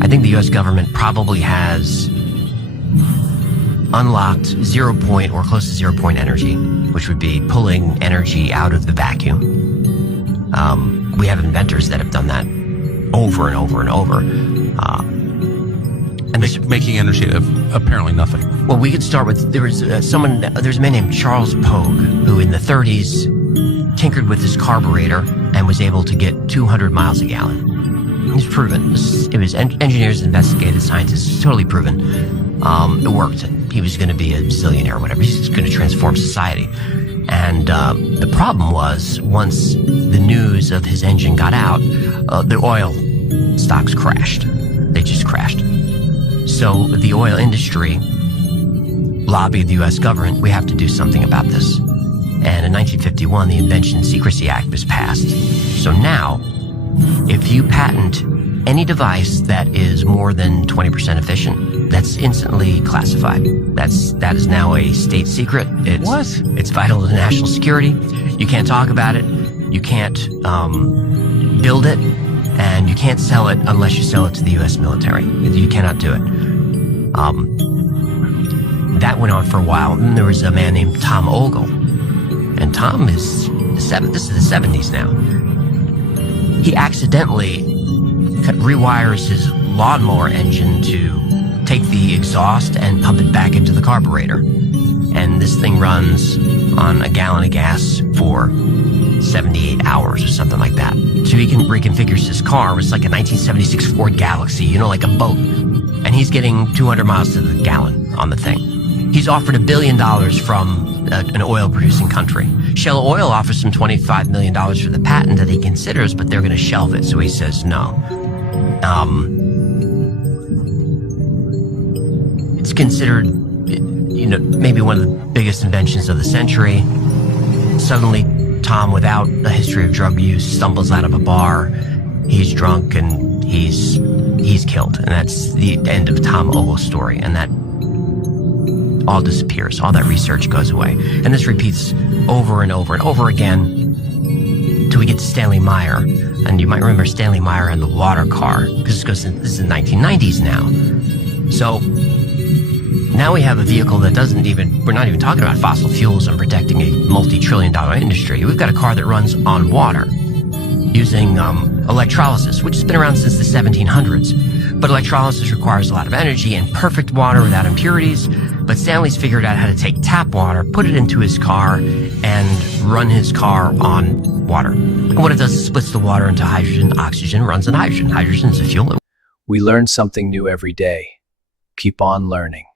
I think the U.S. government probably has unlocked 0 point or close to 0 point energy, which would be pulling energy out of the vacuum. We have inventors that have done that over and over and over. And making energy out of apparently nothing. Well, we could start with, there's a man named Charles Pogue, who in the 30s tinkered with his carburetor and was able to get 200 miles a gallon. It's proven. It was engineers, investigated, scientists, it's totally proven. It worked. He was going to be a zillionaire or whatever. He's going to transform society. And the problem was, once the news of his engine got out, the oil stocks crashed. They just crashed. So the oil industry lobbied the U.S. government, we have to do something about this. And in 1951, the Inventions Secrecy Act was passed. So now, if you patent any device that is more than 20% efficient, that's instantly classified. That is now a state secret. It's vital to national security. You can't talk about it. You can't build it. And you can't sell it unless you sell it to the U.S. military. You cannot do it. That went on for a while. And then there was a man named Tom Ogle. And Tom is, this is the 70s now. He accidentally rewires his lawnmower engine to take the exhaust and pump it back into the carburetor. And this thing runs on a gallon of gas for 78 hours or something like that. So he reconfigures his car. It was like a 1976 Ford Galaxy, like a boat. And he's getting 200 miles to the gallon on the thing. He's offered $1 billion from an oil-producing country. Shell Oil offers him $25 million for the patent that he considers, but they're going to shelve it, so he says no. It's considered, maybe one of the biggest inventions of the century. Suddenly, Tom, without a history of drug use, stumbles out of a bar. He's drunk and he's killed. And that's the end of Tom Ogle's story. And that all disappears. All that research goes away. And this repeats over and over and over again till we get to Stanley Meyer. And you might remember Stanley Meyer and the water car, because this is the 1990s now. So now we have a vehicle that we're not even talking about fossil fuels and protecting a multi-trillion-dollar industry. We've got a car that runs on water using electrolysis, which has been around since the 1700s. But electrolysis requires a lot of energy and perfect water without impurities. But Stanley's figured out how to take tap water, put it into his car, and run his car on water. And what it does is splits the water into hydrogen, oxygen, runs on hydrogen. Hydrogen is a fuel. We learn something new every day. Keep on learning.